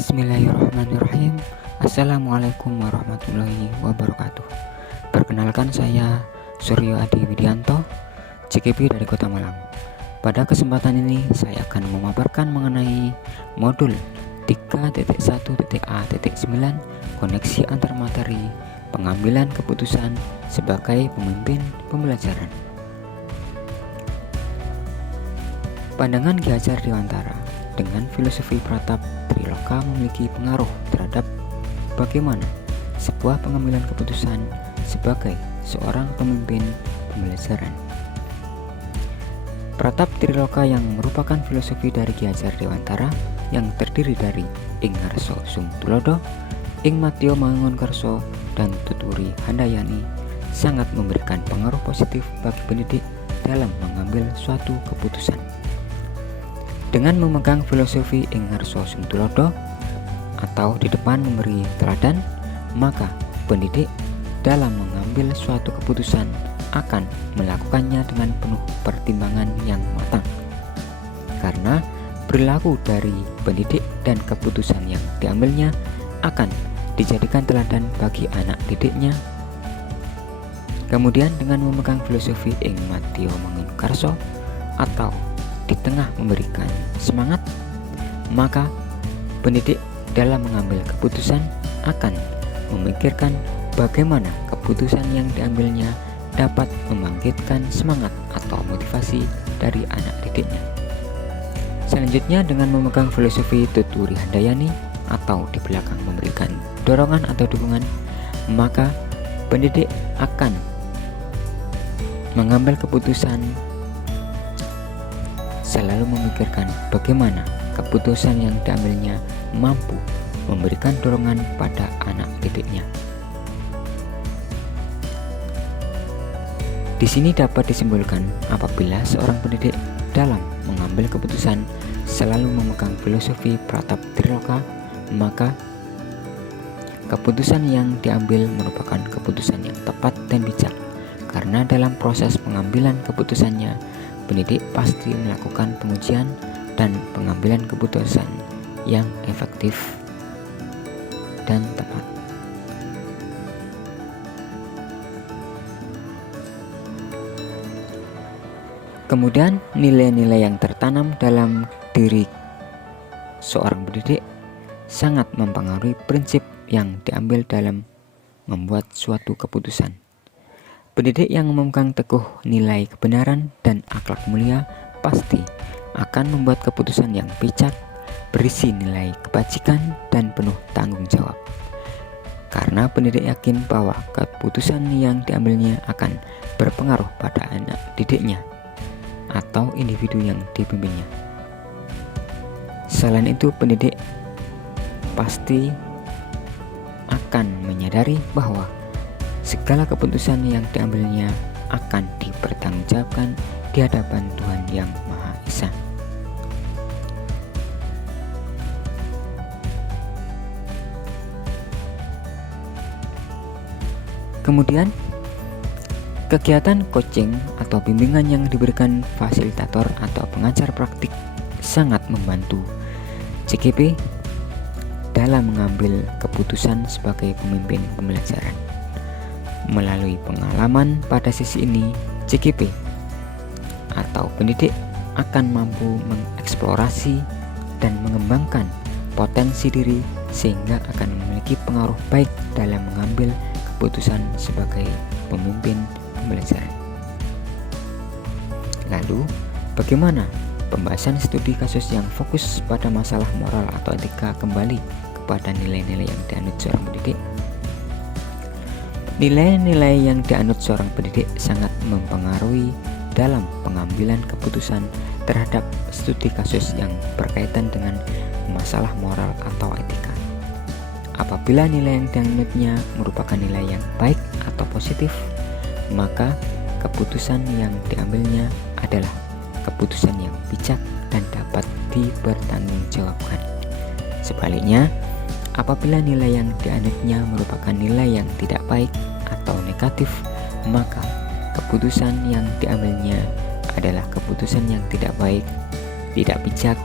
Bismillahirrahmanirrahim. Assalamualaikum warahmatullahi wabarakatuh. Perkenalkan, saya Suryo Adi Widianto, CKP dari Kota Malang. Pada kesempatan ini saya akan memaparkan mengenai modul 3.1.A.9 koneksi antar materi pengambilan keputusan sebagai pemimpin pembelajaran. Pandangan Ki Hajar Dewantara dengan filosofi Pratap Triloka memiliki pengaruh terhadap bagaimana sebuah pengambilan keputusan sebagai seorang pemimpin pembelajaran. Pratap Triloka yang merupakan filosofi dari Ki Hajar Dewantara yang terdiri dari Ing Ngarso Sungtulodo, Ing Matio Mangunkarso, dan Tuturi Handayani sangat memberikan pengaruh positif bagi pendidik dalam mengambil suatu keputusan. Dengan memegang filosofi Ing Ngarso Sungtulodo atau di depan memberi teladan, maka pendidik dalam mengambil suatu keputusan akan melakukannya dengan penuh pertimbangan yang matang. Karena perilaku dari pendidik dan keputusan yang diambilnya akan dijadikan teladan bagi anak didiknya. Kemudian dengan memegang filosofi Ing Matio Mangunkarso atau di tengah memberikan semangat, maka pendidik dalam mengambil keputusan akan memikirkan bagaimana keputusan yang diambilnya dapat membangkitkan semangat atau motivasi dari anak didiknya. Selanjutnya dengan memegang filosofi Tuturi Handayani atau di belakang memberikan dorongan atau dukungan, maka pendidik akan mengambil keputusan selalu memikirkan bagaimana keputusan yang diambilnya mampu memberikan dorongan pada anak didiknya. Di sini dapat disimpulkan apabila seorang pendidik dalam mengambil keputusan selalu memegang filosofi Pratap Triloka, maka keputusan yang diambil merupakan keputusan yang tepat dan bijak, karena dalam proses pengambilan keputusannya pendidik pasti melakukan pengujian dan pengambilan keputusan yang efektif dan tepat. Kemudian nilai-nilai yang tertanam dalam diri seorang pendidik sangat mempengaruhi prinsip yang diambil dalam membuat suatu keputusan. Pendidik yang memegang teguh nilai kebenaran dan akhlak mulia pasti akan membuat keputusan yang bijak, berisi nilai kebajikan dan penuh tanggung jawab. Karena pendidik yakin bahwa keputusan yang diambilnya akan berpengaruh pada anak didiknya atau individu yang dipimpinnya. Selain itu, pendidik pasti akan menyadari bahwa segala keputusan yang diambilnya akan dipertanggungjawabkan di hadapan Tuhan Yang Maha Esa. Kemudian, kegiatan coaching atau bimbingan yang diberikan fasilitator atau pengajar praktik sangat membantu CKP dalam mengambil keputusan sebagai pemimpin pembelajaran. Melalui pengalaman pada sisi ini, CKP atau pendidik akan mampu mengeksplorasi dan mengembangkan potensi diri sehingga akan memiliki pengaruh baik dalam mengambil keputusan sebagai pemimpin pembelajaran. Lalu, bagaimana pembahasan studi kasus yang fokus pada masalah moral atau etika kembali kepada nilai-nilai yang dianut seorang pendidik? Nilai-nilai yang dianut seorang pendidik sangat mempengaruhi dalam pengambilan keputusan terhadap studi kasus yang berkaitan dengan masalah moral atau etika. Apabila nilai yang dianutnya merupakan nilai yang baik atau positif, maka keputusan yang diambilnya adalah keputusan yang bijak dan dapat dipertanggungjawabkan. Sebaliknya, apabila nilai yang dianutnya merupakan nilai yang tidak baik atau negatif, maka keputusan yang diambilnya adalah keputusan yang tidak baik, tidak bijak,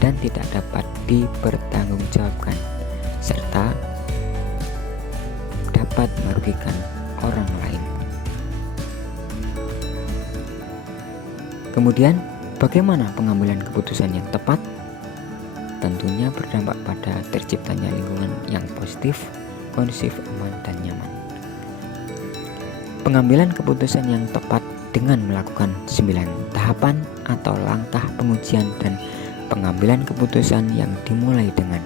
dan tidak dapat dipertanggungjawabkan serta dapat merugikan orang lain. Kemudian, bagaimana pengambilan keputusan yang tepat? Tentunya berdampak pada terciptanya lingkungan yang positif, kondusif, aman, dan nyaman. Pengambilan keputusan yang tepat dengan melakukan 9 tahapan atau langkah pengujian dan pengambilan keputusan yang dimulai dengan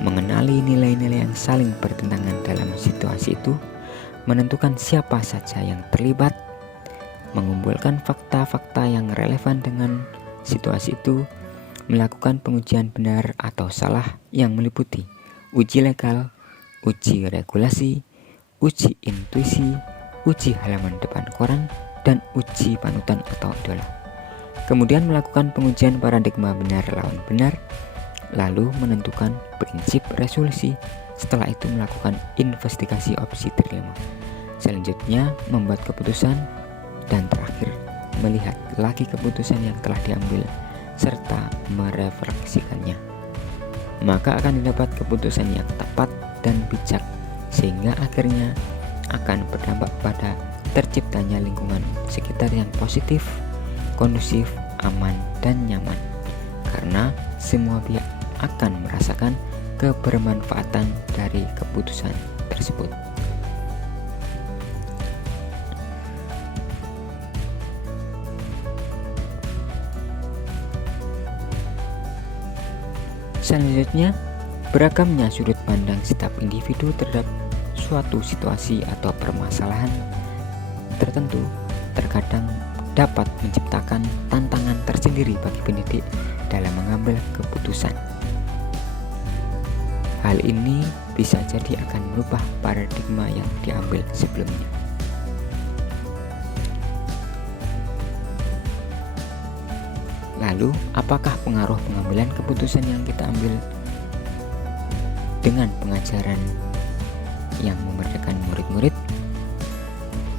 mengenali nilai-nilai yang saling bertentangan dalam situasi itu, menentukan siapa saja yang terlibat, mengumpulkan fakta-fakta yang relevan dengan situasi itu, melakukan pengujian benar atau salah yang meliputi uji legal, uji regulasi, uji intuisi, uji halaman depan koran, dan uji panutan atau idola. Kemudian melakukan pengujian paradigma benar lawan benar, lalu menentukan prinsip resolusi. Setelah itu melakukan investigasi opsi trilema. Selanjutnya membuat keputusan, dan terakhir melihat lagi keputusan yang telah diambil serta merefleksikannya. Maka akan didapat keputusan yang tepat dan bijak, sehingga akhirnya akan berdampak pada terciptanya lingkungan sekitar yang positif, kondusif, aman, dan nyaman, karena semua pihak akan merasakan kebermanfaatan dari keputusan tersebut. Selanjutnya, beragamnya sudut pandang setiap individu terhadap suatu situasi atau permasalahan tertentu terkadang dapat menciptakan tantangan tersendiri bagi pendidik dalam mengambil keputusan. Hal ini bisa jadi akan merubah paradigma yang diambil sebelumnya. Lalu, apakah pengaruh pengambilan keputusan yang kita ambil dengan pengajaran yang memerdekakan murid-murid?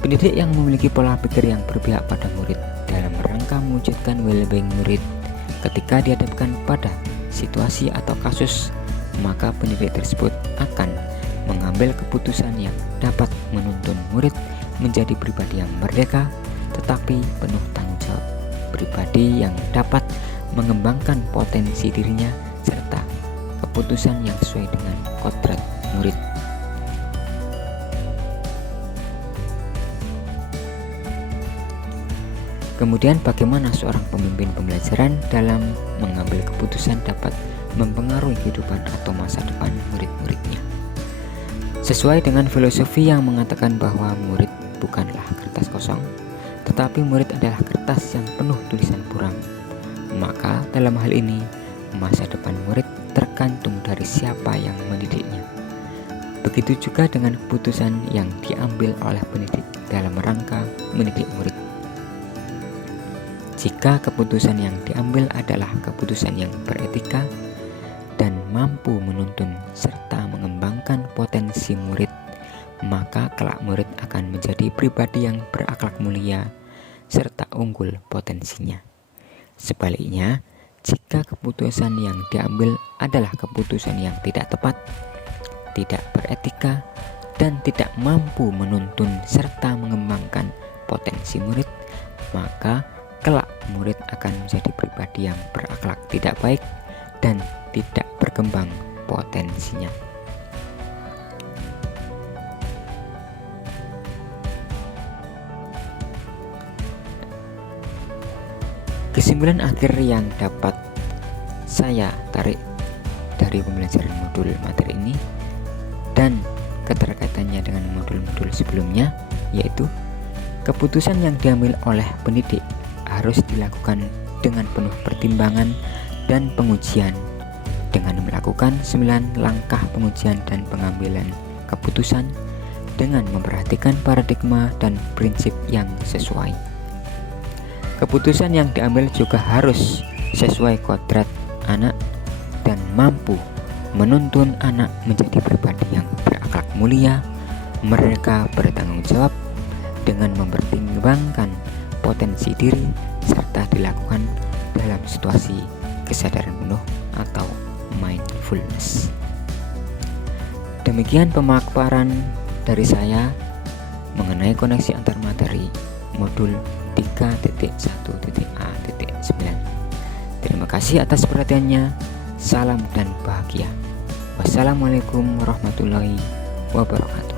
Pendidik yang memiliki pola pikir yang berpihak pada murid dalam rangka mewujudkan well-being murid ketika dihadapkan pada situasi atau kasus, maka pendidik tersebut akan mengambil keputusan yang dapat menuntun murid menjadi pribadi yang merdeka tetapi penuh tanggung jawab, pribadi yang dapat mengembangkan potensi dirinya, serta keputusan yang sesuai dengan kodrat murid. Kemudian bagaimana seorang pemimpin pembelajaran dalam mengambil keputusan dapat mempengaruhi kehidupan atau masa depan murid-muridnya? Sesuai dengan filosofi yang mengatakan bahwa murid bukanlah kertas kosong, tetapi murid adalah kertas yang penuh tulisan buram, maka dalam hal ini masa depan murid tergantung dari siapa yang mendidiknya. Begitu juga dengan keputusan yang diambil oleh pendidik dalam rangka mendidik murid. Jika keputusan yang diambil adalah keputusan yang beretika dan mampu menuntun serta mengembangkan potensi murid, maka kelak murid akan menjadi pribadi yang berakhlak mulia serta unggul potensinya. Sebaliknya, jika keputusan yang diambil adalah keputusan yang tidak tepat, tidak beretika, dan tidak mampu menuntun serta mengembangkan potensi murid, maka kelak murid akan menjadi pribadi yang berakhlak tidak baik dan tidak berkembang potensinya. Kesimpulan akhir yang dapat saya tarik dari pembelajaran modul materi ini dan keterkaitannya dengan modul-modul sebelumnya, yaitu keputusan yang diambil oleh pendidik harus dilakukan dengan penuh pertimbangan dan pengujian dengan melakukan 9 langkah pengujian dan pengambilan keputusan dengan memperhatikan paradigma dan prinsip yang sesuai. Keputusan yang diambil juga harus sesuai kodrat anak dan mampu menuntun anak menjadi pribadi yang berakhlak mulia, merdeka, bertanggung jawab dengan mempertimbangkan potensi diri serta dilakukan dalam situasi kesadaran penuh atau mindfulness. mindfulness. Demikian pemaparan dari saya mengenai koneksi antar materi modul 3.1.a.9. Terima kasih atas perhatiannya. Salam dan bahagia. Wassalamualaikum warahmatullahi wabarakatuh.